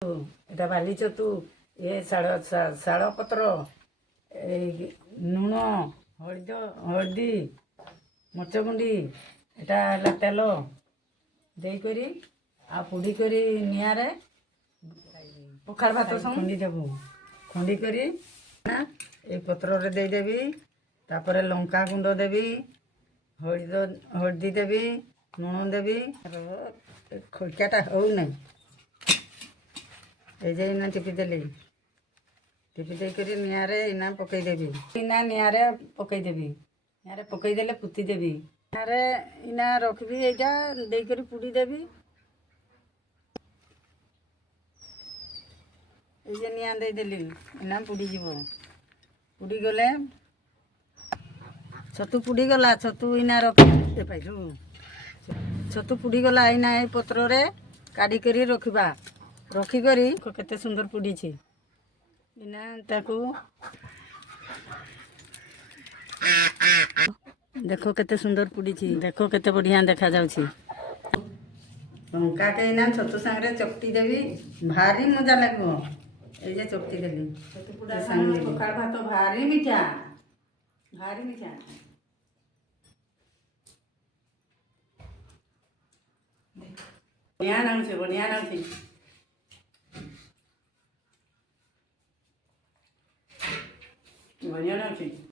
এটা বালি ছতু এ শাଳ ପତ୍ର ଲୁଣ ହଳଦୀ ମରିଚ ଗୁଣ୍ଡି ଏଟା ହେଲା ତେଲ ଦେଇକରି ଆଉ ପୁଡ଼ି କରି ନିଆଁରେ ପଖାଳ ଭାତ ଖୁଣ୍ଡି ଦେବୁ ଖୁଣ୍ଡି କରି এই ପତ୍ରରେ ଦେଇଦେବି ତାପରେ ଲଙ୍କା ଗୁଣ୍ଡ ଦେବି ହଳଦୀ ଦେବି ଲୁଣ ଦେବି ଖୋଳକାଟା ହଉନାହିଁ এই যে ইনা টিপি দেলি টিপি ଦେଇକରି ନିଆଁରେ ଇନା ପକେଇଦେବି ଇନା ନିଆଁରେ ପକେଇଦେବି ନିଆଁରେ ପକେଇଦେଲେ ପୁତିଦେବି ନିଆଁରେ ଇନା ରଖିବି ଏଇଟା ଦେଇକରି ପୁଡ଼ି ଦେବି এই যে নিଆଁ ଦେଇଦେଲି ଇନା ପୁଡ଼ିଯିବ ପୁଡ଼ିଗଲେ ଛତୁ ପୁଡ଼ିଗଲା ଛତୁ ଇନା ରଖି ପାଇଲୁ ଛତୁ ପୁଡ଼ିଗଲା ଇନା ଏଇ ପତ୍ରରେ କାଢ଼ିକରି ରଖିବା ରଖିକରି କେତେ ସୁନ୍ଦର ପୁଡ଼ିଛି ଇନା ତାକୁ ଦେଖ କେତେ ସୁନ୍ଦର ପୁଡ଼ିଛି ଦେଖ କେତେ ବଢ଼ିଆ ଦେଖାଯାଉଛି ଲଙ୍କା କେଇନା ଛତୁ ସାଙ୍ଗରେ ଚକଟି ଦେବି ଭାରି ମଜା ଲାଗିବ এই যে চকটি দেলি ଛତୁ ପୋଡ଼ା ସାଙ୍ଗରେ ପଖାଳ ଭାତ ଭାରି ମିଠା ବଢ଼ିଆ ଲାଗୁଛି ବଢ଼ିଆ ଲାଗୁଛି